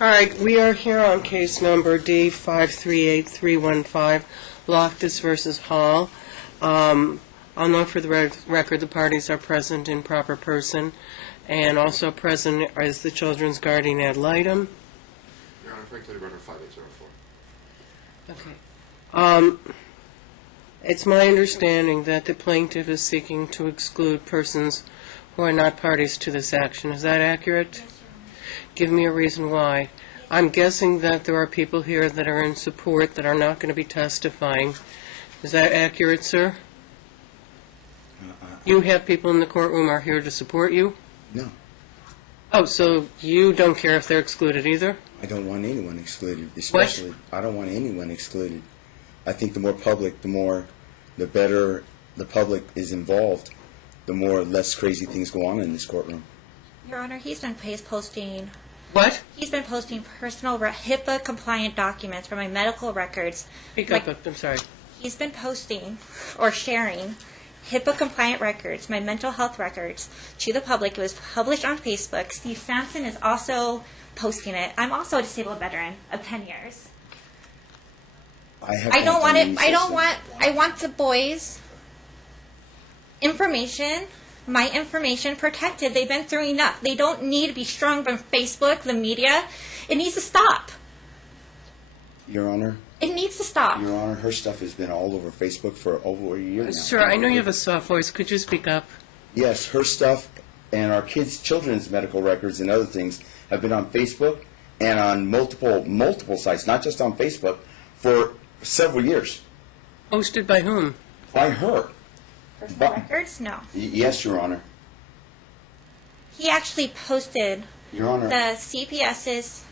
All right, we are here on case number D538315, Loftus versus Hall. I'll note for the record the parties are present in proper person, and also present is the children's guardian ad litem. Your Honor, Franklin Runner 5804. Okay. It's my understanding that the plaintiff is seeking to exclude persons who are not parties to this action. Is that accurate? Yes, Give me a reason why. I'm guessing that there are people here that are in support that are not going to be testifying. Is that accurate, sir? You have people in the courtroom are here to support you? No. Oh, so you don't care if they're excluded either? I don't want anyone excluded, especially. What? I don't want anyone excluded. I think the more public, the better the public is involved, the less crazy things go on in this courtroom. Your Honor, he's been posting. What? He's been posting personal HIPAA-compliant documents from my medical records. Speak up, I'm sorry. He's been posting or sharing HIPAA-compliant records, my mental health records, to the public. It was published on Facebook. Steve Sampson is also posting it. I'm also a disabled veteran of 10 years. I want the boys' information, my information protected. They've been through enough. They don't need to be strung from Facebook, the media. It needs to stop. Your Honor? It needs to stop. Your Honor, her stuff has been all over Facebook for over a year now. Sir, I know you have a soft voice. Could you speak up? Yes, her stuff and our children's medical records and other things have been on Facebook and on multiple sites, not just on Facebook, for several years. Posted by whom? By her. Personal records? No. Yes, Your Honor. He actually posted Your Honor. the CPS's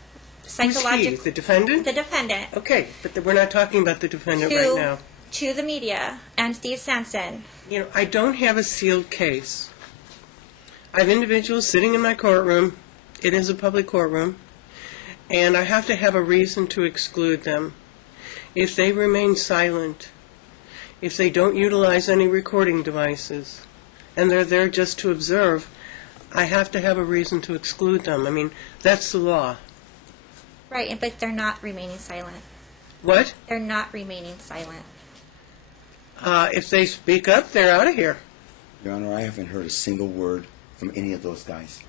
Who's he? psychological... The defendant? The defendant. Okay, but we're not talking about the defendant right now. To the media and Steve Sampson. You know, I don't have a sealed case. I have individuals sitting in my courtroom. It is a public courtroom. And I have to have a reason to exclude them. If they remain silent, if they don't utilize any recording devices, and they're there just to observe, I have to have a reason to exclude them. I mean, that's the law. Right, but they're not remaining silent. What? They're not remaining silent. If they speak up, they're out of here. Your Honor, I haven't heard a single word from any of those guys.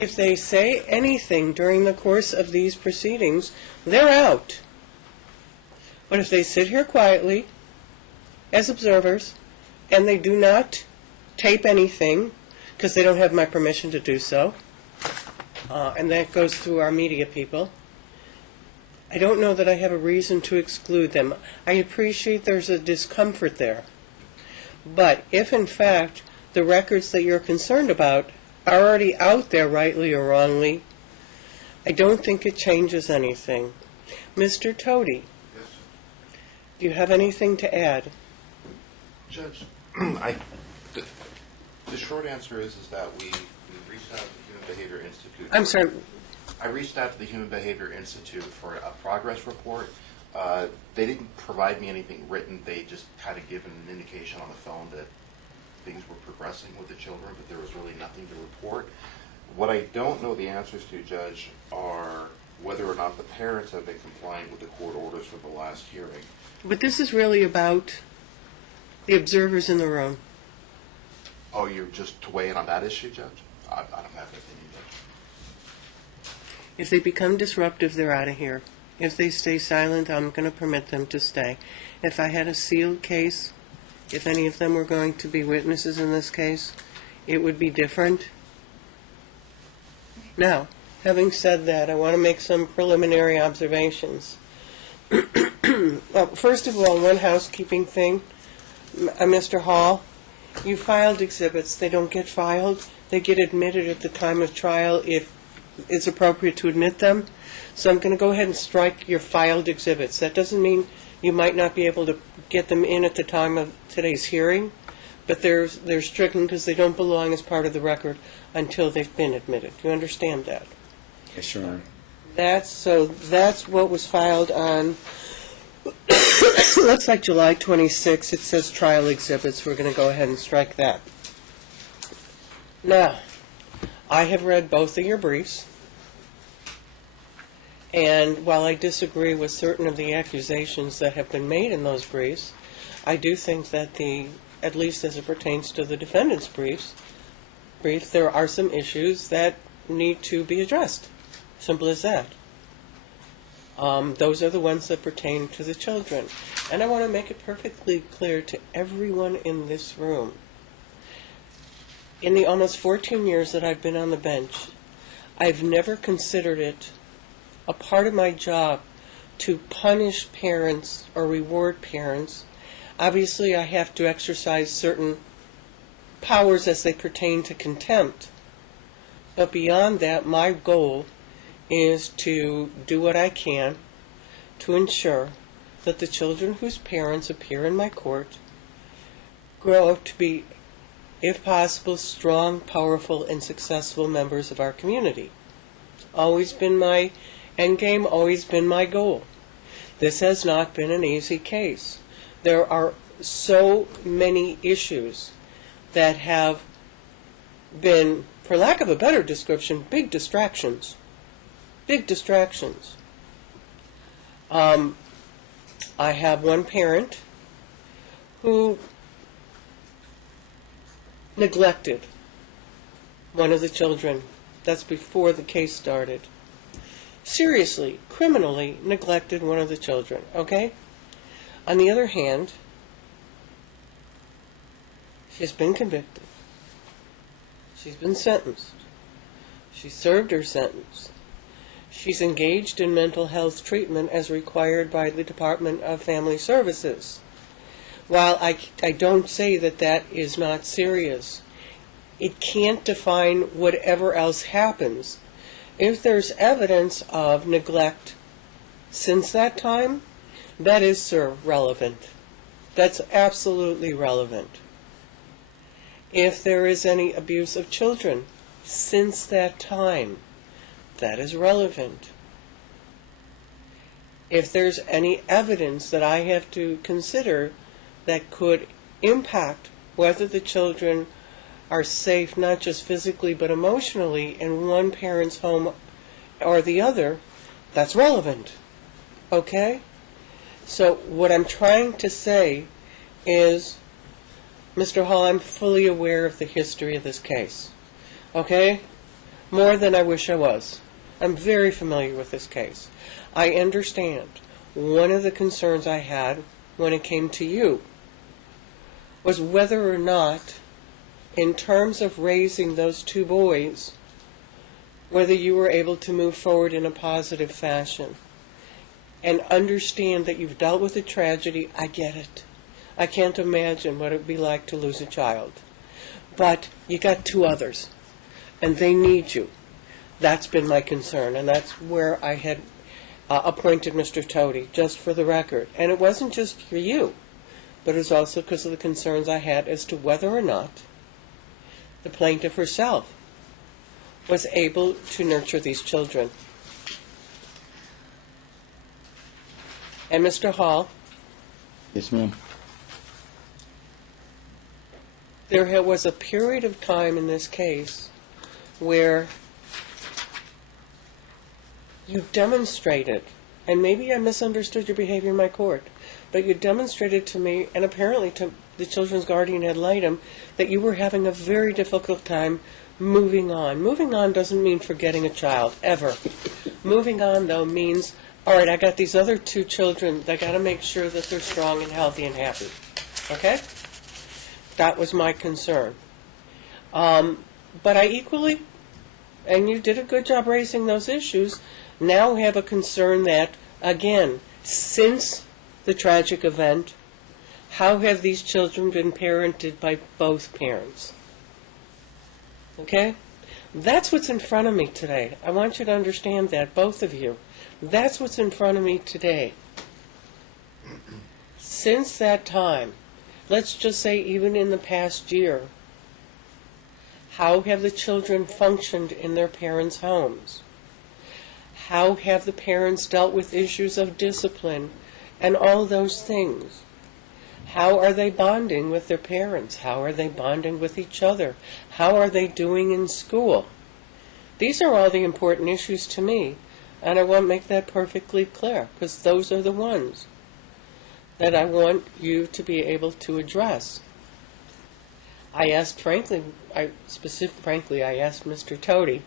If they say anything during the course of these proceedings, they're out. But if they sit here quietly as observers and they do not tape anything because they don't have my permission to do so, and that goes through our media people, I don't know that I have a reason to exclude them. I appreciate there's a discomfort there. But if, in fact, the records that you're concerned about are already out there, rightly or wrongly, I don't think it changes anything. Mr. Toady, Yes, do you have anything to add? Judge, the short answer is that we reached out to the Human Behavior Institute. I'm sorry. I reached out to the Human Behavior Institute for a progress report. They didn't provide me anything written. They just kind of given an indication on the phone that things were progressing with the children, but there was really nothing to report. What I don't know the answers to, Judge, are whether or not the parents have been compliant with the court orders for the last hearing. But this is really about the observers in the room. Oh, you're just to weigh in on that issue, Judge? I don't have an opinion, Judge. If they become disruptive, they're out of here. If they stay silent, I'm going to permit them to stay. If I had a sealed case, if any of them were going to be witnesses in this case, it would be different. Now, having said that, I want to make some preliminary observations. Well, first of all, one housekeeping thing. Mr. Hall, you filed exhibits. They don't get filed. They get admitted at the time of trial if it's appropriate to admit them. So I'm going to go ahead and strike your filed exhibits. That doesn't mean you might not be able to get them in at the time of today's hearing, but they're stricken because they don't belong as part of the record until they've been admitted. Do you understand that? Yes, Your Honor. That's what was filed on, looks like July 26. It says trial exhibits. We're going to go ahead and strike that. Now, I have read both of your briefs, And while I disagree with certain of the accusations that have been made in those briefs, I do think that at least as it pertains to the defendant's brief, there are some issues that need to be addressed. Simple as that. Those are the ones that pertain to the children. And I want to make it perfectly clear to everyone in this room. In the almost 14 years that I've been on the bench, I've never considered it a part of my job to punish parents or reward parents. Obviously, I have to exercise certain powers as they pertain to contempt. But beyond that, my goal is to do what I can to ensure that the children whose parents appear in my court grow up to be, if possible, strong, powerful, and successful members of our community. Always been my end game, always been my goal. This has not been an easy case. There are so many issues that have been, for lack of a better description, big distractions. Big distractions. I have one parent who neglected one of the children. That's before the case started. Seriously, criminally neglected one of the children, okay? On the other hand, she's been convicted. She's been sentenced. She served her sentence. She's engaged in mental health treatment as required by the Department of Family Services. While I don't say that that is not serious, it can't define whatever else happens. If there's evidence of neglect since that time, that is, sir, relevant. That's absolutely relevant. If there is any abuse of children since that time, that is relevant. If there's any evidence that I have to consider that could impact whether the children are safe, not just physically but emotionally, in one parent's home or the other, that's relevant. Okay? So what I'm trying to say is, Mr. Hall, I'm fully aware of the history of this case. Okay? More than I wish I was. I'm very familiar with this case. I understand one of the concerns I had when it came to you was whether or not, in terms of raising those two boys, whether you were able to move forward in a positive fashion. And understand that you've dealt with a tragedy. I get it. I can't imagine what it would be like to lose a child. But you got two others, and they need you. That's been my concern, and that's where I had appointed Mr. Tody, just for the record. And it wasn't just for you, but it was also because of the concerns I had as to whether or not the plaintiff herself was able to nurture these children. And Mr. Hall, Yes, ma'am. there was a period of time in this case where you demonstrated, and maybe I misunderstood your behavior in my court, but you demonstrated to me, and apparently to the children's guardian ad litem, that you were having a very difficult time moving on. Moving on doesn't mean forgetting a child, ever. Moving on, though, means, all right, I got these other two children, I got to make sure that they're strong and healthy and happy. Okay? That was my concern. But I equally, and you did a good job raising those issues, now have a concern that, again, since the tragic event, how have these children been parented by both parents? Okay? That's what's in front of me today. I want you to understand that, both of you. That's what's in front of me today. Since that time, let's just say even in the past year, how have the children functioned in their parents' homes? How have the parents dealt with issues of discipline and all those things? How are they bonding with their parents? How are they bonding with each other? How are they doing in school? These are all the important issues to me. And I want to make that perfectly clear, because those are the ones that I want you to be able to address. I asked, frankly, I asked Mr. Toady,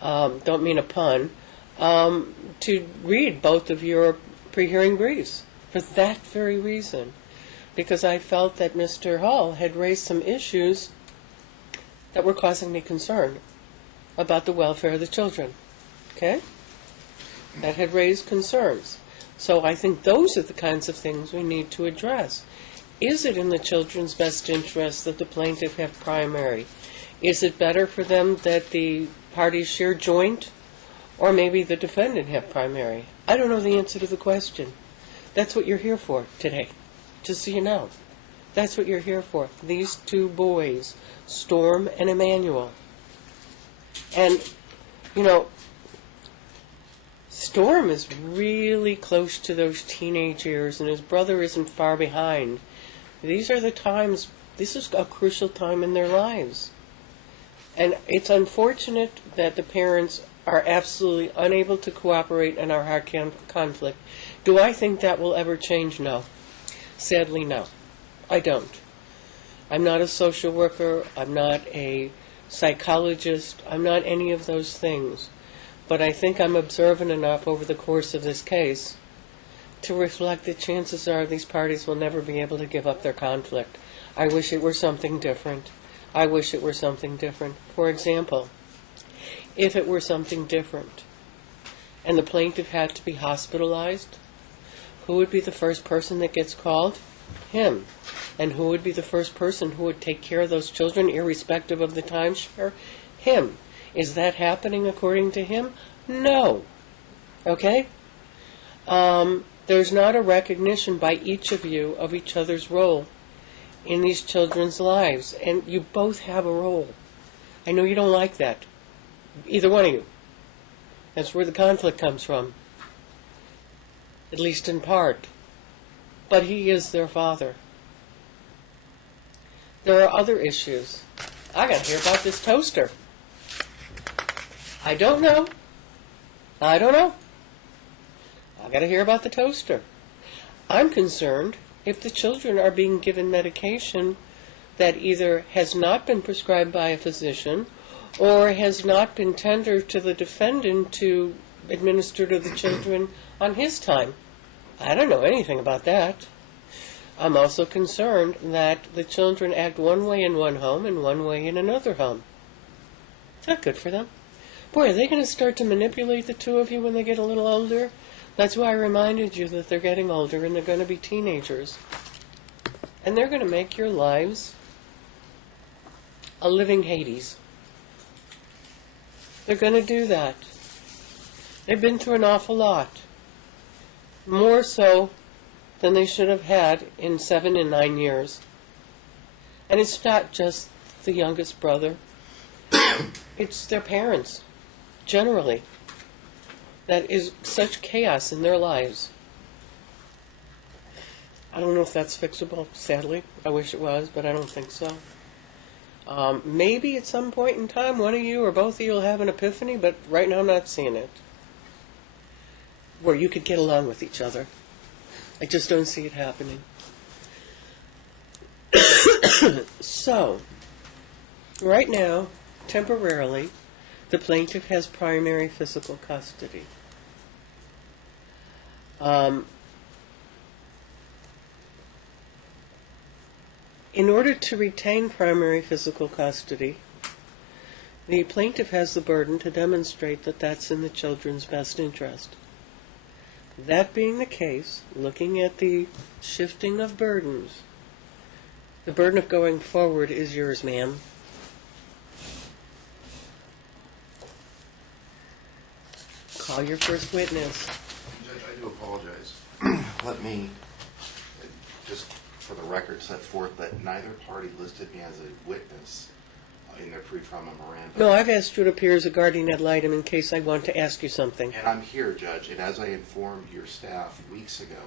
don't mean a pun, to read both of your pre-hearing briefs for that very reason, because I felt that Mr. Hall had raised some issues that were causing me concern about the welfare of the children. Okay? That had raised concerns. So I think those are the kinds of things we need to address. Is it in the children's best interest that the plaintiff have primary? Is it better for them that the parties share joint, or maybe the defendant have primary? I don't know the answer to the question. That's what you're here for today, just so you know. That's what you're here for. These two boys, Storm and Emmanuel. And, you know, Storm is really close to those teenage years, and his brother isn't far behind. These are the times, this is a crucial time in their lives. And it's unfortunate that the parents are absolutely unable to cooperate and are hard conflict. Do I think that will ever change? No. Sadly, no. I don't. I'm not a social worker. I'm not a psychologist. I'm not any of those things. But I think I'm observant enough over the course of this case to reflect that chances are these parties will never be able to give up their conflict. I wish it were something different. I wish it were something different. For example, if it were something different and the plaintiff had to be hospitalized, who would be the first person that gets called? Him. And who would be the first person who would take care of those children irrespective of the timeshare? Him. Is that happening according to him? No. Okay? There's not a recognition by each of you of each other's role in these children's lives, and you both have a role. I know you don't like that, either one of you. That's where the conflict comes from, at least in part. But he is their father. There are other issues. I got to hear about this toaster. I don't know. I got to hear about the toaster. I'm concerned if the children are being given medication that either has not been prescribed by a physician or has not been tendered to the defendant to administer to the children on his time. I don't know anything about that. I'm also concerned that the children act one way in one home and one way in another home. It's not good for them. Boy, are they going to start to manipulate the two of you when they get a little older? That's why I reminded you that they're getting older and they're going to be teenagers. And they're going to make your lives a living Hades. They're going to do that. They've been through an awful lot. More so than they should have had in 7 and 9 years. And it's not just the youngest brother. It's their parents, generally. That is such chaos in their lives. I don't know if that's fixable, sadly. I wish it was, but I don't think so. Maybe at some point in time, one of you or both of you will have an epiphany, but right now I'm not seeing it. Where you could get along with each other. I just don't see it happening. So, right now, temporarily, the plaintiff has primary physical custody. In order to retain primary physical custody, the plaintiff has the burden to demonstrate that that's in the children's best interest. That being the case, looking at the shifting of burdens, the burden of going forward is yours, ma'am. Call your first witness. Judge, I do apologize. Let me, just for the record, set forth that neither party listed me as a witness in their pre-trial memorandum. No, I've asked you to appear as a guardian ad litem in case I want to ask you something. And I'm here, Judge, and as I informed your staff weeks ago,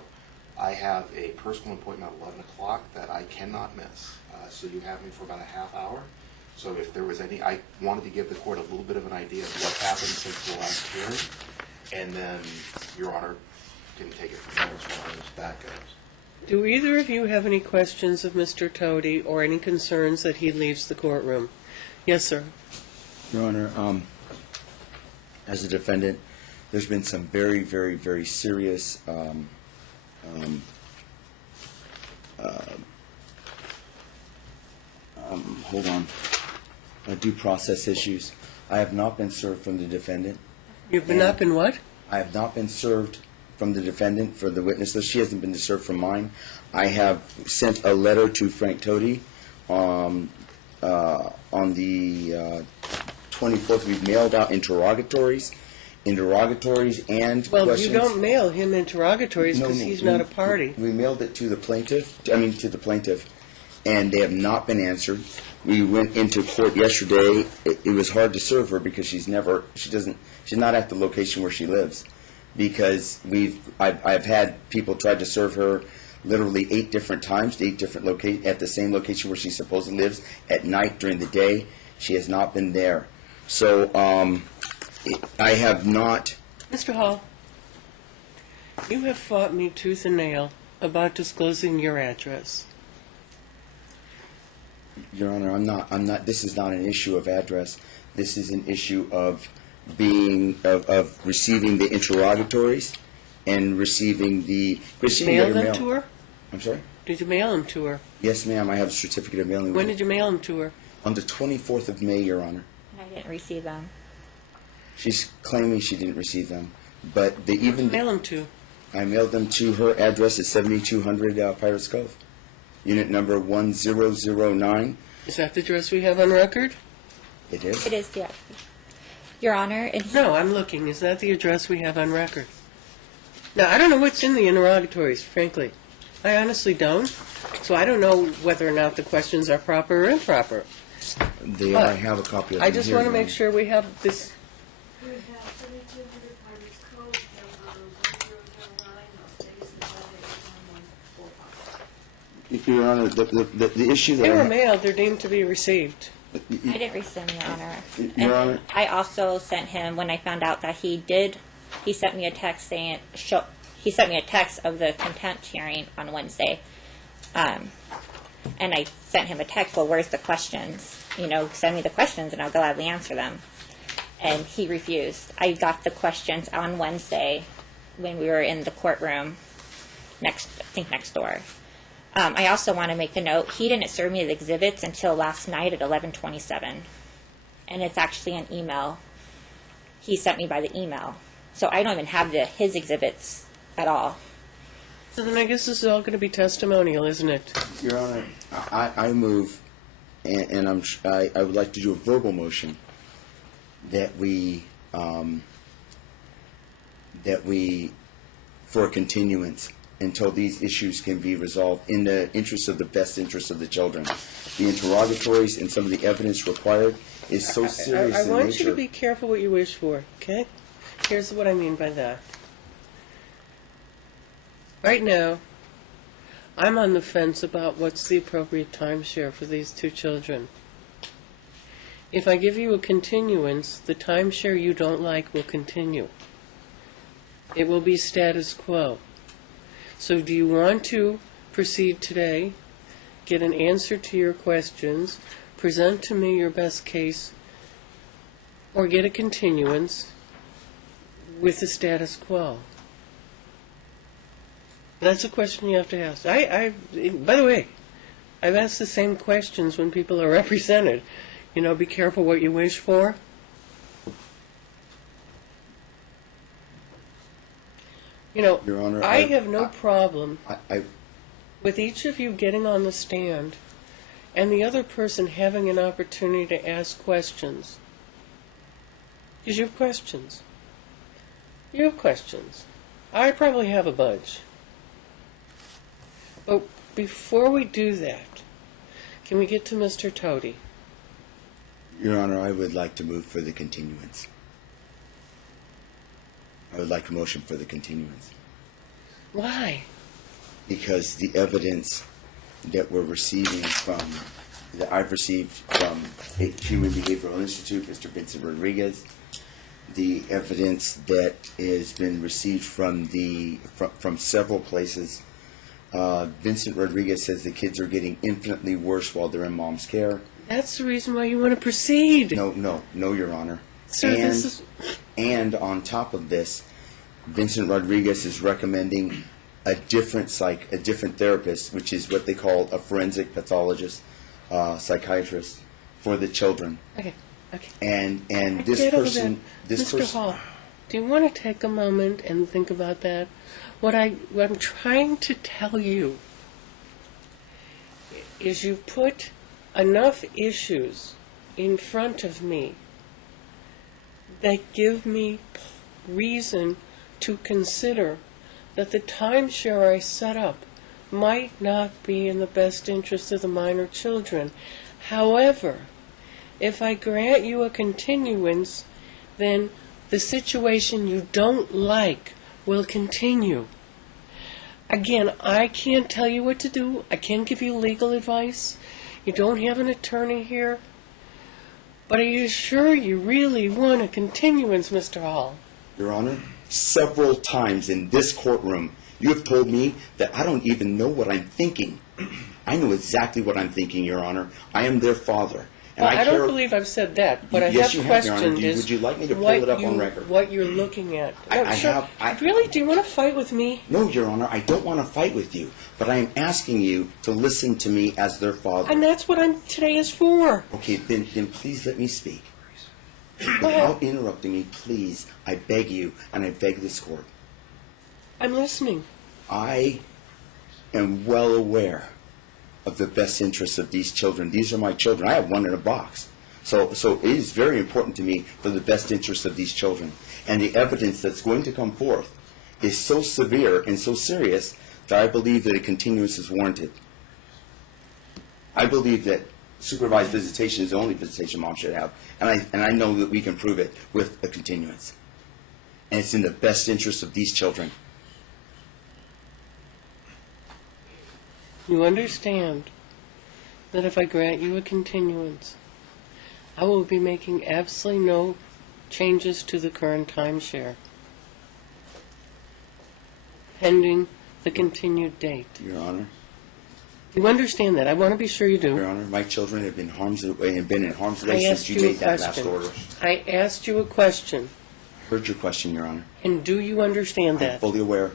I have a personal appointment at 11 o'clock that I cannot miss. So you have me for about a half hour. So if there was any, I wanted to give the court a little bit of an idea of what happened since the last hearing. and then Your Honor can take it from there as far as that goes. Do either of you have any questions of Mr. Toady or any concerns that he leaves the courtroom? Yes, sir. Your Honor, as a defendant, there's been some very, very, very serious due process issues. I have not been served from the defendant. You've been up in what? I have not been served from the defendant for the witness list. She hasn't been served from mine. I have sent a letter to Frank Toady on the 24th. We've mailed out interrogatories and Well, questions. you don't mail him interrogatories because he's not a party. We mailed it to the plaintiff, and they have not been answered. We went into court yesterday. It was hard to serve her because she's not at the location where she lives. Because I've had people try to serve her literally 8 different times, 8 different at the same location where she supposedly lives at night, during the day. She has not been there. So I have not. Mr. Hall, you have fought me tooth and nail about disclosing your address. Your Honor, I'm not. This is not an issue of address. This is an issue of receiving the interrogatories and receiving the. Did you mail them to her? I'm sorry? Did you mail them to her? Yes, ma'am. I have a certificate of mailing. When did you mail them to her? On the 24th of May, Your Honor. I didn't receive them. She's claiming she didn't receive them, but they Who even. did you mail them to? I mailed them to her address at 7200 Pirates Cove, unit number 1009. Is that the address we have on record? It is. It is, yeah. Your Honor, No, I'm looking. Is that the address we have on record? Now, I don't know what's in the interrogatories, frankly. I honestly don't. So I don't know whether or not the questions are proper or improper. They are. I have a copy of them. I just want to make sure we have this. We have 7200 Pirates Cove, number 1009, Your Honor, the issue that They I were ha- mailed. They're deemed to be received. I didn't receive them, Your Honor. Your Honor. I also sent him, when I found out that he sent me a text saying, he sent me a text of the contempt hearing on Wednesday. And I sent him a text, well, where's the questions? Send me the questions and I'll gladly answer them. And he refused. I got the questions on Wednesday when we were in the courtroom next door. I also want to make the note, he didn't serve me the exhibits until last night at 11:27. And it's actually an email. He sent me by the email. So I don't even have his exhibits at all. So then I guess this is all going to be testimonial, isn't it? Your Honor, I move, and I would like to do a verbal motion that we for a continuance until these issues can be resolved in the best interest of the children. The interrogatories and some of the evidence required is so serious I in want nature. you to be careful what you wish for, okay? Here's what I mean by that. Right now, I'm on the fence about what's the appropriate timeshare for these 2 children. If I give you a continuance, the timeshare you don't like will continue. It will be status quo. So do you want to proceed today, get an answer to your questions, present to me your best case, or get a continuance with the status quo? That's a question you have to ask. By the way, I've asked the same questions when people are represented. Be careful what you wish for. Your Honor, I have no problem I with each of you getting on the stand and the other person having an opportunity to ask questions. Because you have questions. You have questions. I probably have a bunch. But before we do that, can we get to Mr. Toady? Your Honor, I would like to move for the continuance. I would like a motion for the continuance. Why? Because the evidence that we're receiving that I've received from the Human Behavioral Institute, Mr. Vincent Rodriguez, the evidence that has been received from from several places. Vincent Rodriguez says the kids are getting infinitely worse while they're in mom's care. That's the reason why you want to proceed. No, Your Honor. Sir, this is... And on top of this, Vincent Rodriguez is recommending a different therapist, which is what they call a forensic pathologist, psychiatrist for the children. Okay. And I this get over person, that. this Mr. person. Hall, do you want to take a moment and think about that? What I'm trying to tell you is you put enough issues in front of me that give me reason to consider that the timeshare I set up might not be in the best interest of the minor children. However, if I grant you a continuance, then the situation you don't like will continue. Again, I can't tell you what to do. I can't give you legal advice. You don't have an attorney here. But are you sure you really want a continuance, Mr. Hall? Your Honor, several times in this courtroom, you have told me that I don't even know what I'm thinking. I know exactly what I'm thinking, Your Honor. I am their father. And Well, I don't believe I've said that. What I Yes, have you have, Your Honor. questioned is Would you like me to pull it up on record? what you're looking at. I Sure. have- Really? Do you want to fight with me? No, Your Honor, I don't want to fight with you, but I am asking you to listen to me as their father. And that's what today is for. Okay, then please let me speak. Go ahead. Without interrupting me, please, I beg you, and I beg this court. I'm listening. I am well aware of the best interests of these children. These are my children. I have one in a box. So it is very important to me for the best interests of these children. And the evidence that's going to come forth is so severe and so serious that I believe that a continuance is warranted. I believe that supervised visitation is the only visitation mom should have. And I know that we can prove it with a continuance. And it's in the best interest of these children. You understand that if I grant you a continuance, I will be making absolutely no changes to the current timeshare, pending the continued date. Your Honor. You understand that? I want to be sure you do. Your Honor, my children have been been in harm's way I since asked you you a made that last question. order. I asked you a question, Heard your question, Your Honor. and do you understand I'm that? fully aware.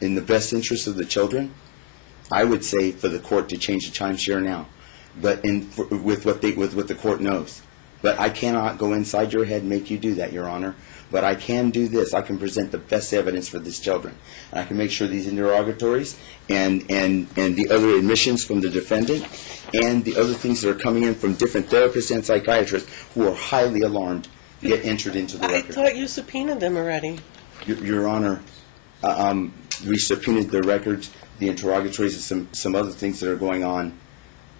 In the best interest of the children, I would say for the court to change the timeshare now, but with what the court knows. But I cannot go inside your head and make you do that, Your Honor. But I can do this. I can present the best evidence for these children. And I can make sure these interrogatories and the other admissions from the defendant and the other things that are coming in from different therapists and psychiatrists who are highly alarmed get entered into the I record. thought you subpoenaed them already. Your Honor, we subpoenaed the records, the interrogatories, and some other things that are going on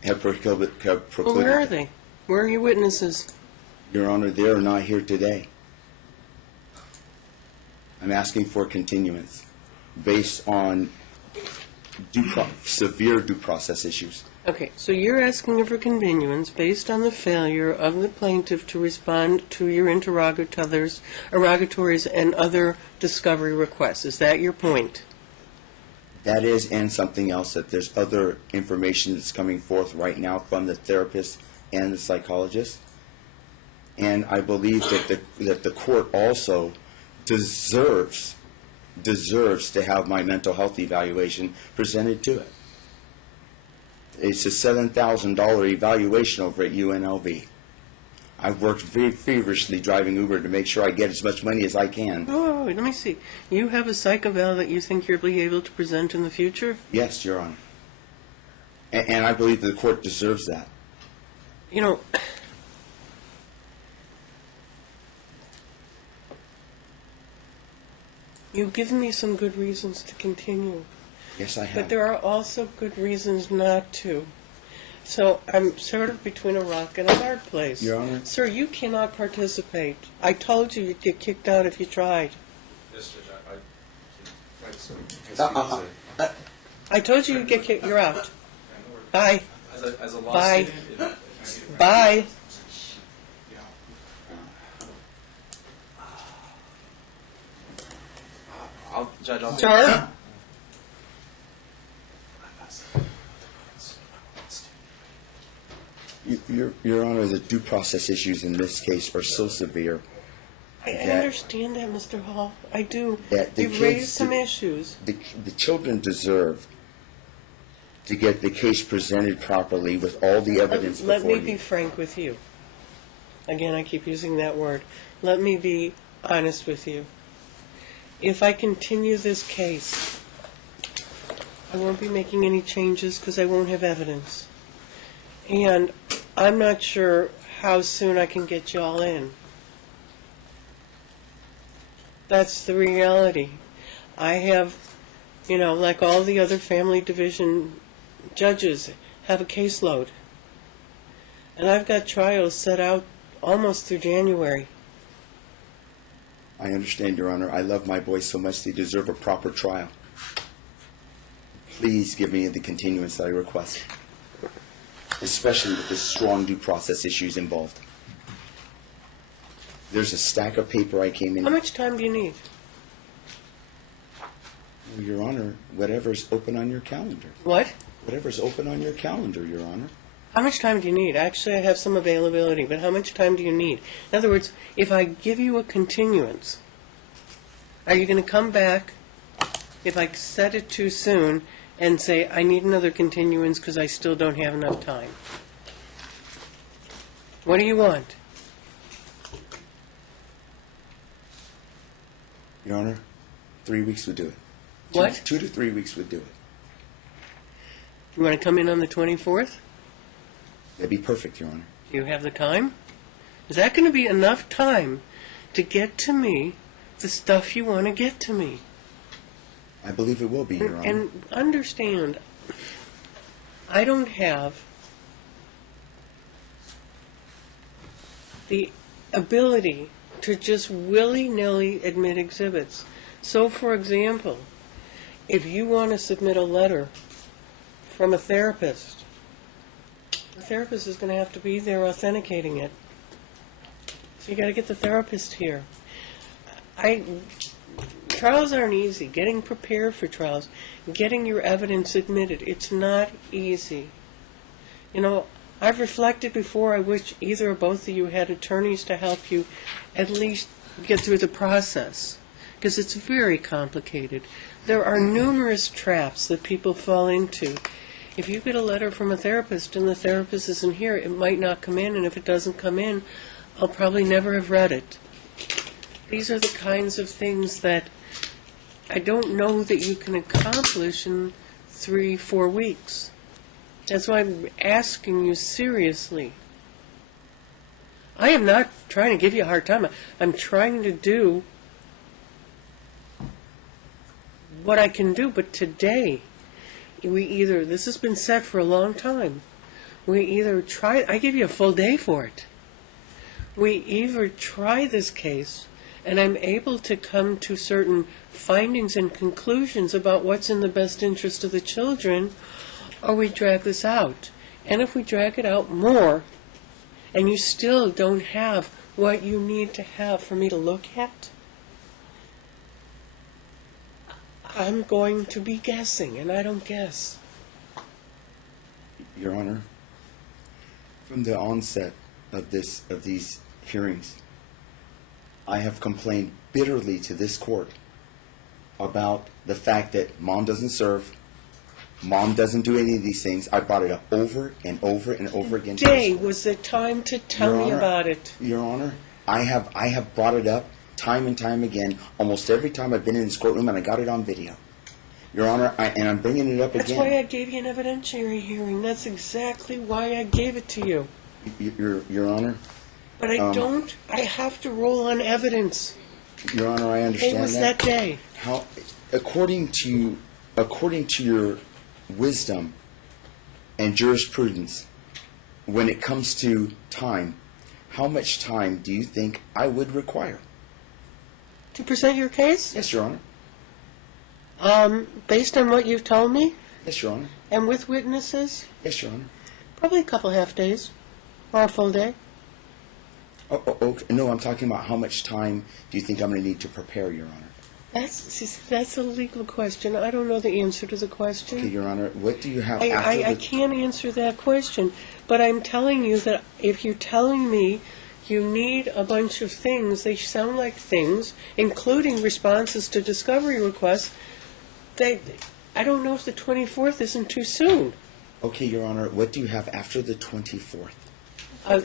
have precluded. Well, where are they? Where are your witnesses? Your Honor, they are not here today. I'm asking for continuance based on severe due process issues. Okay, so you're asking for continuance based on the failure of the plaintiff to respond to your interrogatories and other discovery requests. Is that your point? That is, and something else, that there's other information that's coming forth right now from the therapist and the psychologist. And I believe that the court also deserves to have my mental health evaluation presented to it. It's a $7,000 evaluation over at UNLV. I've worked very feverishly driving Uber to make sure I get as much money as I can. Oh, let me see. You have a psych eval that you think you'll be able to present in the future? Yes, Your Honor. And I believe the court deserves that. You know, you've given me some good reasons to continue, Yes, I have. but there are also good reasons not to. So I'm sort of between a rock and a hard place. Your Honor? Sir, you cannot participate. I told you you'd get kicked out if you tried. Yes, Judge, I told you you'd get kicked. You're out. Bye. as a law Bye. student, if I Bye. Judge, I'll Sir? Your Honor, the due process issues in this case are so severe. I that- understand that, Mr. Hall. I do. That the You've kids raised some do- issues. The children deserve to get the case presented properly with all the evidence Let before me be you. frank with you. Again, I keep using that word. Let me be honest with you. If I continue this case, I won't be making any changes because I won't have evidence. And I'm not sure how soon I can get you all in. That's the reality. I have, like all the other family division judges, have a caseload. And I've got trials set out almost through January. I understand, Your Honor. I love my boys so much they deserve a proper trial. Please give me the continuance that I request, especially with the strong due process issues involved. There's a stack of paper I came in. How much time do you need? Your Honor, whatever's open on your calendar. What? Whatever's open on your calendar, Your Honor. How much time do you need? Actually, I have some availability, but how much time do you need? In other words, if I give you a continuance, are you going to come back if I set it too soon and say, I need another continuance because I still don't have enough time? What do you want? Your Honor, 3 weeks would do it. What? 2 to 3 weeks would do it. You want to come in on the 24th? That'd be perfect, Your Honor. Do you have the time? Is that going to be enough time to get to me the stuff you want to get to me? I believe it will be, Your Honor. And understand, I don't have the ability to just willy-nilly admit exhibits. So, for example, if you want to submit a letter from a therapist, the therapist is going to have to be there authenticating it. So you got to get the therapist here. Trials aren't easy. Getting prepared for trials, getting your evidence admitted, it's not easy. I've reflected before. I wish either or both of you had attorneys to help you at least get through the process, because it's very complicated. There are numerous traps that people fall into. If you get a letter from a therapist and the therapist isn't here, it might not come in, and if it doesn't come in, I'll probably never have read it. These are the kinds of things that I don't know that you can accomplish in 3-4 weeks. That's why I'm asking you seriously. I am not trying to give you a hard time. I'm trying to do what I can do, but today, this has been set for a long time. I give you a full day for it. We either try this case, and I'm able to come to certain findings and conclusions about what's in the best interest of the children, or we drag this out. And if we drag it out more, and you still don't have what you need to have for me to look at, I'm going to be guessing, and I don't guess. Your Honor, from the onset of these hearings, I have complained bitterly to this court about the fact that Mom doesn't serve, Mom doesn't do any of these things. I brought it up over and over and over again. Today was the time to tell Your me Honor, about it. Your Honor, I have brought it up time and time again, almost every time I've been in this courtroom, and I got it on video. Your Honor, and I'm bringing it up That's again. why I gave you an evidentiary hearing. That's exactly why I gave it to you. Your Honor. But I have to roll on evidence. Your Honor, I understand It was that day. How, according to your wisdom and jurisprudence, when it comes to time, how much time do you think I would require? To present your case? Yes, Your Honor. Based on what you've told me, Yes, Your Honor. and with witnesses, Yes, Your Honor. probably a couple half days, or a full day. Okay. No, I'm talking about how much time do you think I'm going to need to prepare, Your Honor? That's a legal question. I don't know the answer to the question. Okay, Your Honor, what do you have after I can't answer that question, but I'm telling you that if you're telling me you need a bunch of things, they sound like things, including responses to discovery requests, I don't know if the 24th isn't too soon. Okay, Your Honor, what do you have after the 24th?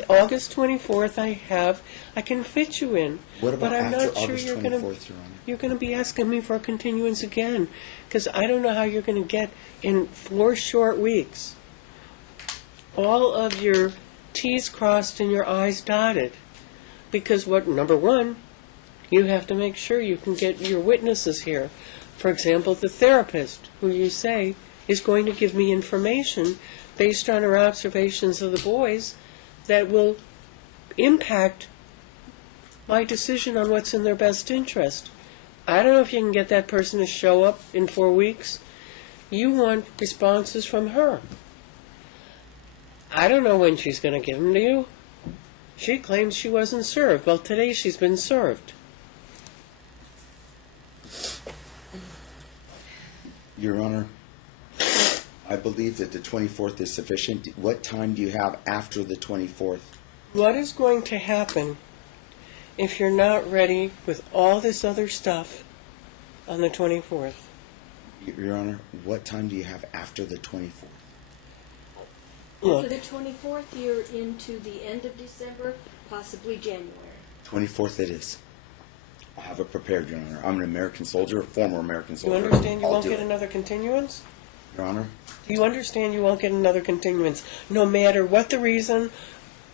August 24th I can fit you in. What about but I'm after not sure August 24th, Your Honor? You're going to be asking me for a continuance again, because I don't know how you're going to get in 4 short weeks all of your T's crossed and your I's dotted. Because number one, you have to make sure you can get your witnesses here. For example, the therapist, who you say is going to give me information based on her observations of the boys that will impact my decision on what's in their best interest. I don't know if you can get that person to show up in 4 weeks. You want responses from her. I don't know when she's going to give them to you. She claims she wasn't served. Well, today she's been served. Your Honor, I believe that the 24th is sufficient. What time do you have after the 24th? What is going to happen if you're not ready with all this other stuff on the 24th? Your Honor, what time do you have after the 24th? For Look, the 24th, you're into the end of December, possibly January. 24th it is. I'll have it prepared, Your Honor. I'm an American soldier, a former American you soldier. understand you I'll won't do get it. another continuance? Your Honor? Do you understand you won't get another continuance, no matter what the reason,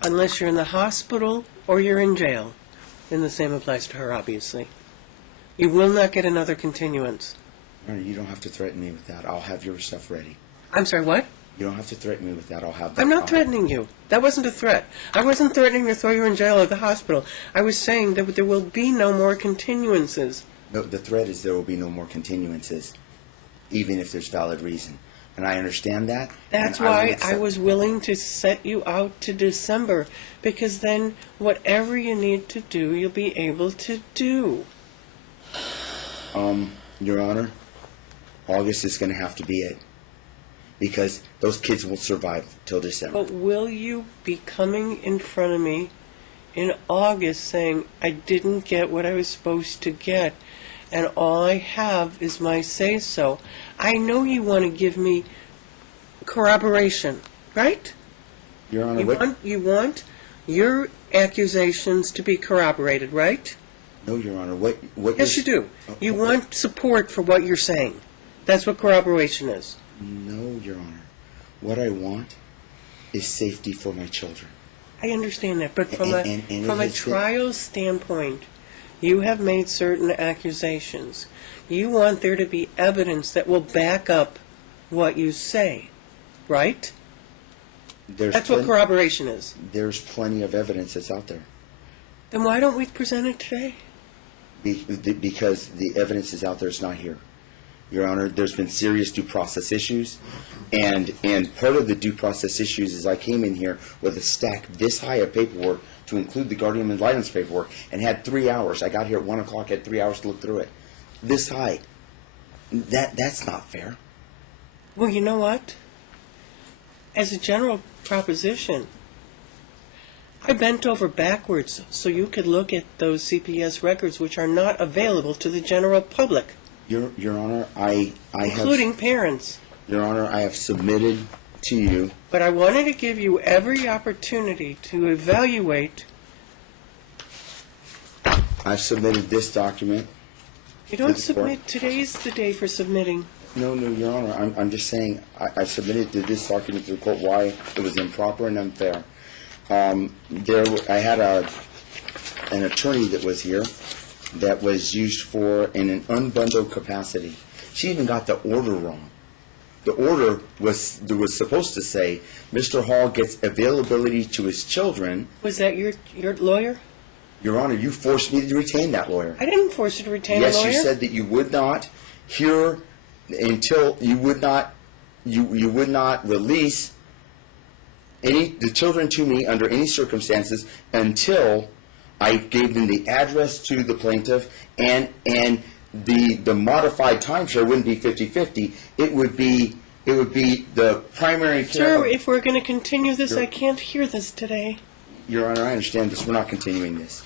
unless you're in the hospital or you're in jail? And the same applies to her, obviously. You will not get another continuance. Your Honor, you don't have to threaten me with that. I'll have your stuff ready. I'm sorry, what? You don't have to threaten me with that. I'll have that. I'm not threatening you. That wasn't a threat. I wasn't threatening to throw you in jail or the hospital. I was saying that there will be no more continuances. No, the threat is there will be no more continuances, even if there's valid reason. And I understand that. That's and I will why I accept was willing to set you out to December, because then whatever you need to do, you'll be able to do. Your Honor, August is going to have to be it. Because those kids will survive till December. But will you be coming in front of me in August saying, I didn't get what I was supposed to get, and all I have is my say-so? I know you want to give me corroboration, right? Your Honor, You want your accusations to be corroborated, right? No, Your Honor, what Yes, you do. You okay. want support for what you're saying. That's what corroboration is. No, Your Honor. What I want is safety for my children. I understand that, but from And it a has been- trial standpoint, you have made certain accusations. You want there to be evidence that will back up what you say, right? That's what corroboration is. There's plenty of evidence that's out there. Then why don't we present it today? Because the evidence is out there, it's not here. Your Honor, there's been serious due process issues, and part of the due process issues is I came in here with a stack this high of paperwork to include the guardian ad litem's paperwork, and had 3 hours. I got here at 1 o'clock, had 3 hours to look through it. This high. That's not fair. Well, you know what? As a general proposition, I bent over backwards so you could look at those CPS records which are not available to the general public, Your Honor, I including parents. Your Honor, I have submitted to you. But I wanted to give you every opportunity to evaluate. I've submitted this document. You don't To the court. submit. Today's the day for submitting. No, Your Honor, I'm just saying I submitted to this document to the court why it was improper and unfair. I had an attorney that was here that was used in an unbundled capacity. She even got the order wrong. The order was supposed to say, Mr. Hall gets availability to his children. Was that your lawyer? Your Honor, you forced me to retain that lawyer. I didn't force you to retain a Yes, lawyer. you said that you would not hear until you would not release the children to me under any circumstances until I gave them the address to the plaintiff and the modified timeshare wouldn't be 50/50. It would be the primary care. Sir, if we're going to continue this, I can't hear this today. Your Honor, I understand this. We're not continuing this.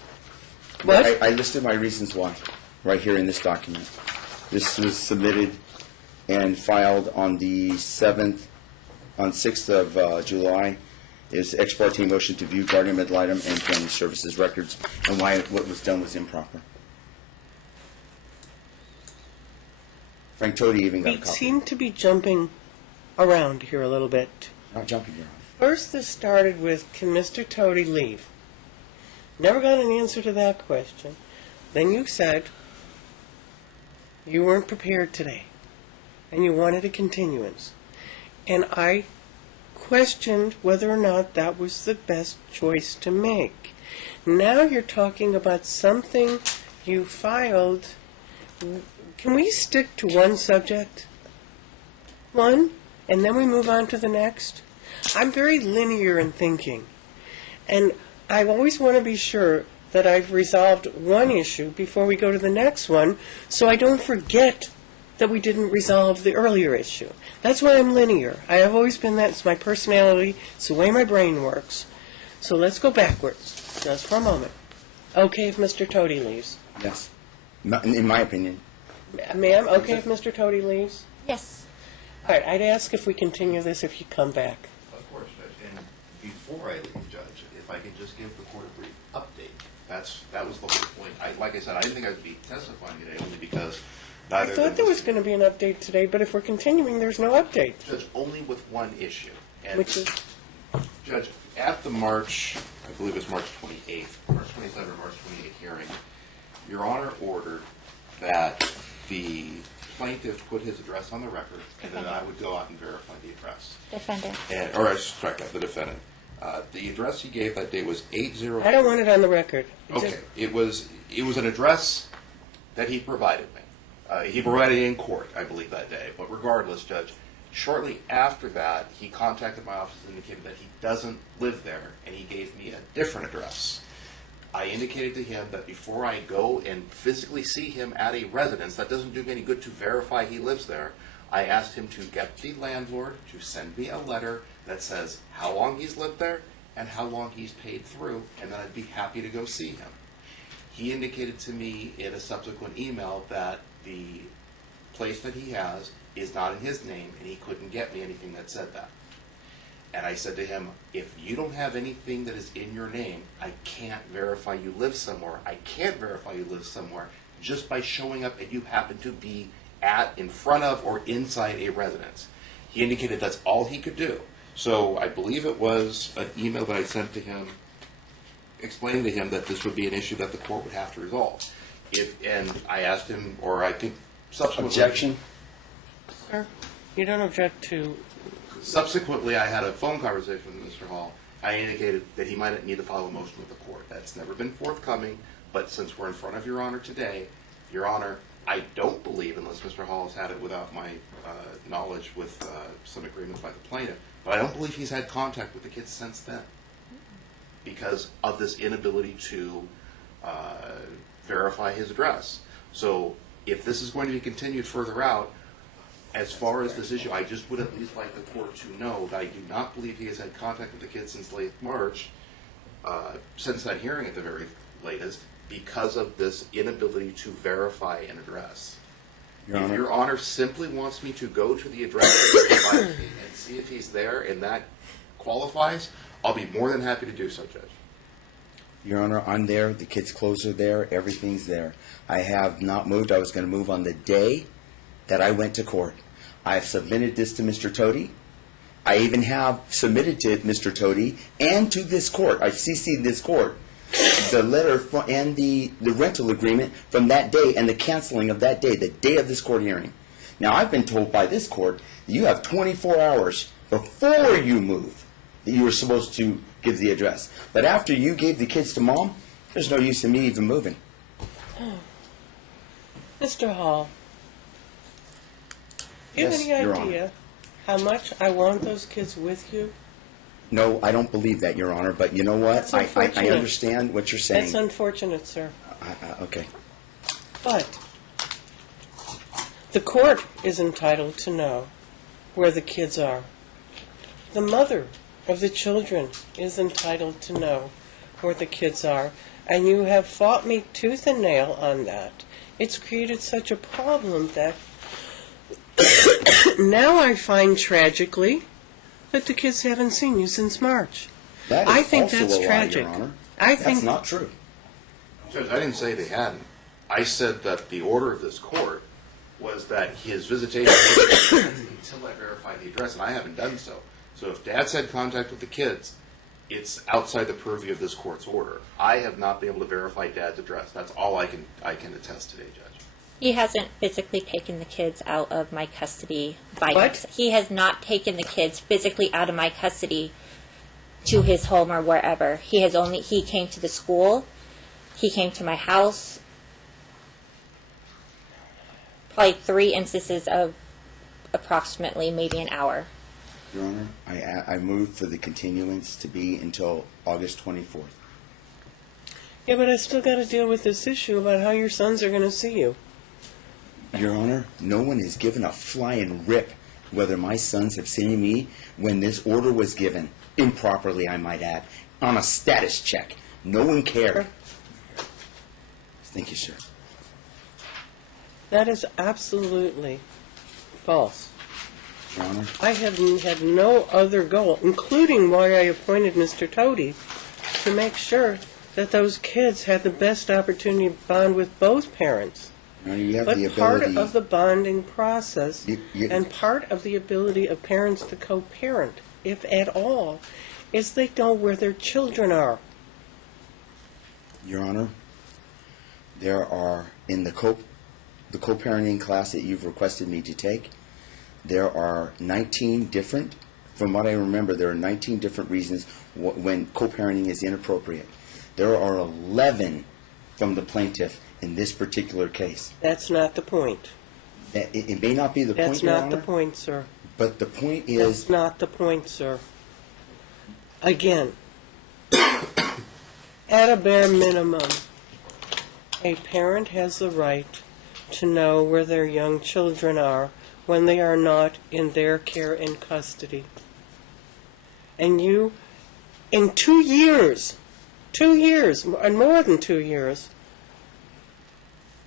What? I listed my reasons why, right here in this document. This was submitted and filed on the 6th of July. Is ex parte motion to view guardian ad litem and family services records, and why what was done was improper. Frank Tody even got a We copy. seem to be jumping around here a little bit. Not jumping, Your Honor. First, this started with, can Mr. Tody leave? Never got an answer to that question. Then you said you weren't prepared today, and you wanted a continuance. And I questioned whether or not that was the best choice to make. Now you're talking about something you filed. Can we stick to one subject? One, and then we move on to the next? I'm very linear in thinking, and I always want to be sure that I've resolved one issue before we go to the next one, so I don't forget that we didn't resolve the earlier issue. That's why I'm linear. I have always been that. It's my personality. It's the way my brain works. So let's go backwards, just for a moment. Okay if Mr. Tody leaves. Yes. In my opinion. Ma'am, okay if Mr. Tody leaves? Yes. All right, I'd ask if we continue this if you come back. Of course, Judge. And before I leave, Judge, if I could just give the court a brief update. That was the whole point. Like I said, I didn't think I'd be testifying today only because I neither thought there was going to be an update today, but if we're continuing, there's no update. Judge, only with one issue. And Which is? Judge, at the March, I believe it's March 28th, March 27th or March 28th hearing, Your Honor ordered that the plaintiff put his address on the record, and then I would go out and verify the address. Defendant. Or I should correct that, the defendant. The address he gave that day was 80. I don't want it on the record. Okay, it was an address that he provided me. He provided it in court, I believe, that day. But regardless, Judge, shortly after that, he contacted my office and indicated that he doesn't live there, and he gave me a different address. I indicated to him that before I go and physically see him at a residence, that doesn't do me any good to verify he lives there. I asked him to get the landlord to send me a letter that says how long he's lived there and how long he's paid through, and then I'd be happy to go see him. He indicated to me in a subsequent email that the place that he has is not in his name, and he couldn't get me anything that said that. And I said to him, if you don't have anything that is in your name, I can't verify you live somewhere. I can't verify you live somewhere just by showing up and you happen to be at, in front of, or inside a residence. He indicated that's all he could do. So I believe it was an email that I sent to him explaining to him that this would be an issue that the court would have to resolve. And I asked him, or I think subsequently... Objection? Sir, you don't object to... Subsequently, I had a phone conversation with Mr. Hall. I indicated that he might need to file a motion with the court. That's never been forthcoming, but since we're in front of Your Honor today, Your Honor, I don't believe, unless Mr. Hall has had it without my knowledge with some agreements by the plaintiff, but I don't believe he's had contact with the kids since then because of this inability to verify his address. So if this is going to be continued further out, as far as this issue, I just would at least like the court to know that I do not believe he has had contact with the kids since late March, since that hearing at the very latest, because of this inability to verify an address. If Your Honor simply wants me to go to the address that he provided me and see if he's there and that qualifies, I'll be more than happy to do so, Judge. Your Honor, I'm there. The kids' clothes are there. Everything's there. I have not moved. I was going to move on the day that I went to court. I have submitted this to Mr. Tody. I even have submitted to Mr. Tody and to this court. I've CC'd this court the letter and the rental agreement from that day and the canceling of that day, the day of this court hearing. Now, I've been told by this court that you have 24 hours before you move that you were supposed to give the address. But after you gave the kids to Mom, there's no use in me even moving. Mr. Hall, do you have Yes, any Your idea how much I want those kids with you? No, I don't believe that, Your Honor. But you know what? That's I unfortunate. understand what you're saying. That's unfortunate, sir. Okay. But The court is entitled to know where the kids are. The mother of the children is entitled to know where the kids are. And you have fought me tooth and nail on that. It's created such a problem that now I find tragically that the kids haven't seen you since March. That is I think also that's a lie, tragic. Your Honor. I That's think not true. Judge, I didn't say they hadn't. I said that the order of this court was that his visitation was until I verify the address, and I haven't done so. So if Dad's had contact with the kids, it's outside the purview of this court's order. I have not been able to verify Dad's address. That's all I can attest today, Judge. He hasn't physically taken the kids out of my custody by What? himself. He has not taken the kids physically out of my custody to his home or wherever. He came to the school. He came to my house. Probably 3 instances of approximately maybe an hour. Your Honor, I moved for the continuance to be until August 24th. Yeah, but I still got to deal with this issue about how your sons are going to see you. Your Honor, no one has given a flying rip whether my sons have seen me when this order was given, improperly I might add, on a status check. No one cared. Thank you, sir. That is absolutely false. Your Honor, I have had no other goal, including why I appointed Mr. Toady, to make sure that those kids had the best opportunity to bond with both parents. Your Honor, you have But the part ability. of the bonding process You- and part of the ability of parents to co-parent, if at all, is they know where their children are. Your Honor, there are, in the co-parenting class that you've requested me to take, there are 19 different, from what I remember, there are 19 different reasons when co-parenting is inappropriate. There are 11 from the plaintiff in this particular case. That's not the point. It may not be the point, That's Your not the Honor, point, sir. but the point That's is, not the point, sir. Again, at a bare minimum, a parent has the right to know where their young children are when they are not in their care and custody. And you, in 2 years, and more than 2 years,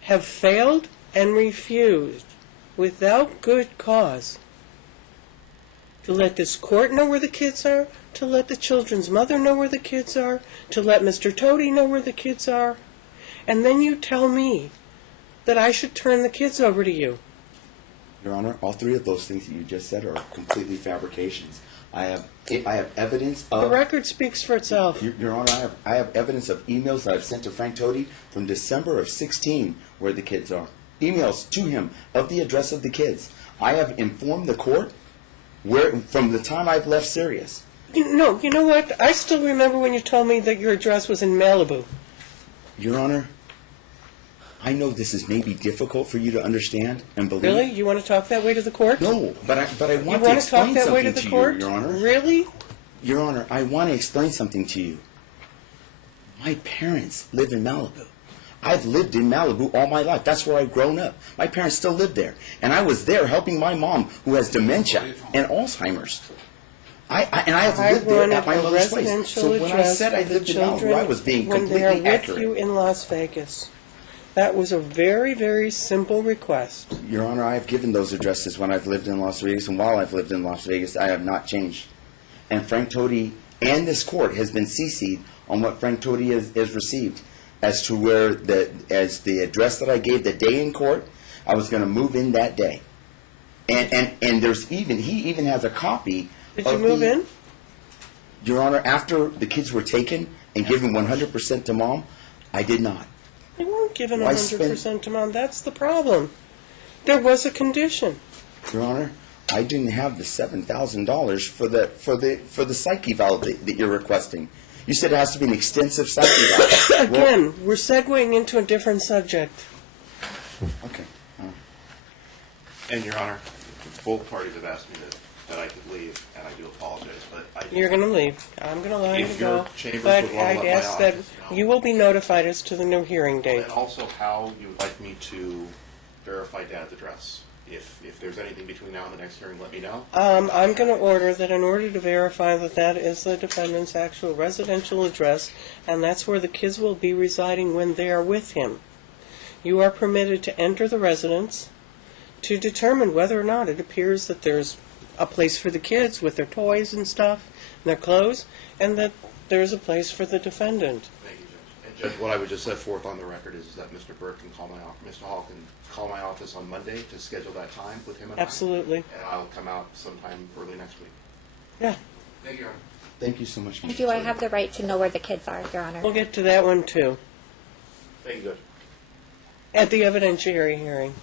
have failed and refused, without good cause, to let this court know where the kids are, to let the children's mother know where the kids are, to let Mr. Toady know where the kids are, and then you tell me that I should turn the kids over to you. Your Honor, all 3 of those things that you just said are completely fabrications. I have evidence of... The record speaks for itself. Your Honor, I have evidence of emails that I've sent to Frank Toady from December of 16 where the kids are. Emails to him of the address of the kids. I have informed the court from the time I've left Sirius. No, you know what? I still remember when you told me that your address was in Malibu. Your Honor, I know this is maybe difficult for you to understand and believe. Really? You want to talk that way to the court? No, but I You want to want to talk explain that way to something the to court? you, Your Honor. Really? Your Honor, I want to explain something to you. My parents live in Malibu. I've lived in Malibu all my life. That's where I've grown up. My parents still live there. And I was there helping my mom, who has dementia and Alzheimer's. I have lived there at my wanted a mother's place. residential So when I address said I for the lived in Malibu, I children was being when they are completely with accurate. you in Las Vegas. That was a very, very simple request. Your Honor, I have given those addresses when I've lived in Las Vegas, and while I've lived in Las Vegas, I have not changed. And Frank Toady and this court has been CC'd on what Frank Toady has received as to where as the address that I gave the day in court, I was going to move in that day. And there's he even has a copy. Did you move in? Your Honor, after the kids were taken and given 100% to Mom, I did not. They weren't given Why 100% to Mom. That's the problem. There was a condition. Your Honor, I didn't have the $7,000 for the psych eval that you're requesting. You said it has to be an extensive psych eval. Again, we're segueing into a different subject. Okay. And, Your Honor, both parties have asked me that I could leave, and I do apologize, but I do. You're going to leave. I'm going to allow you If to your go. chambers But would wanna I'd let my ask that office know. you will be notified as to the new hearing date. And also how you would like me to verify Dad's address. If there's anything between now and the next hearing, let me know. I'm going to order that in order to verify that that is the defendant's actual residential address, and that's where the kids will be residing when they are with him, you are permitted to enter the residence to determine whether or not it appears that there's a place for the kids with their toys and stuff, and their clothes, and that there's a place for the defendant. Thank you, Judge. And Judge, what I would just set forth on the record is that Mr. Burke can call Mr. Hall can call my office on Monday to schedule that time with him and Absolutely. I. And I'll come out sometime early next week. Yeah, Thank you, Your Honor. Thank you so much, Mr. Do I Chairman. have the right to know where the kids are, Your Honor? we'll get to that one too, Thank you, Judge. at the evidentiary hearing.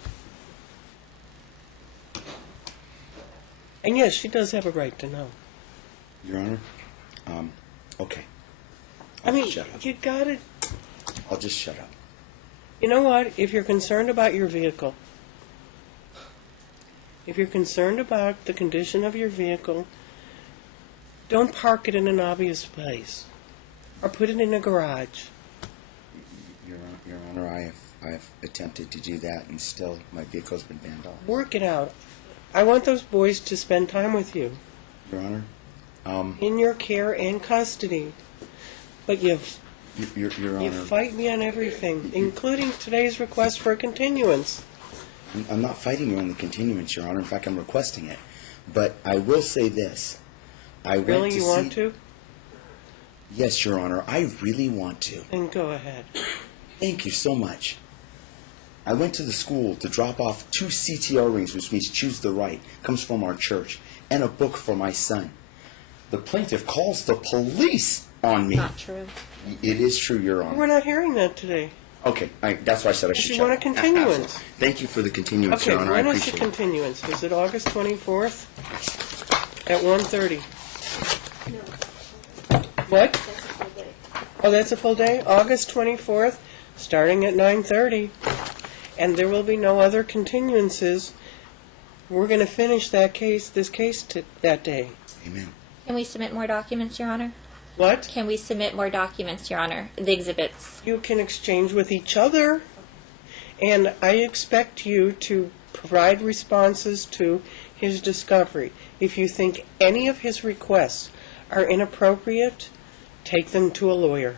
And yes, she does have a right to know. Your Honor, okay. I I'll mean, shut up. you gotta, I'll just shut up. you know what, if you're concerned about your vehicle, if you're concerned about the condition of your vehicle, don't park it in an obvious place, or put it in a garage. Your Honor, I have attempted to do that, and still my vehicle's been vandalized. Work it out. I want those boys to spend time with you, Your Honor, in your care and custody. But Your you Honor, fight me on everything, including today's request for a continuance. I'm not fighting you on the continuance, Your Honor. In fact, I'm requesting it. But I will say this. I went Really, to you see... want to? Yes, Your Honor, I really want to. Then go ahead. Thank you so much. I went to the school to drop off 2 CTR rings, which means choose the right, comes from our church, and a book for my son. The plaintiff calls the police on me. Not true. It is true, Your We're Honor. not hearing that today. Okay, that's why I said I If should you shut want a up. continuance. Absolutely. Thank you for the continuance, Okay, Your Honor. I when is the appreciate it. continuance? Is it August 24th? At 1:30? What? That's a full day. Oh, that's a full day? August 24th, starting at 9:30. And there will be no other continuances. We're going to finish this case that day. Amen. Can we submit more documents, Your Honor? What? Can we submit more documents, Your Honor? The exhibits. You can exchange with each other, and I expect you to provide responses to his discovery. If you think any of his requests are inappropriate, take them to a lawyer.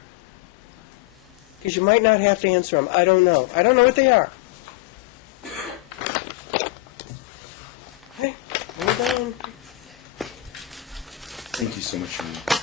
Because you might not have to answer them. I don't know. I don't know what they are. Okay, we're done. Thank you so much, Your Honor.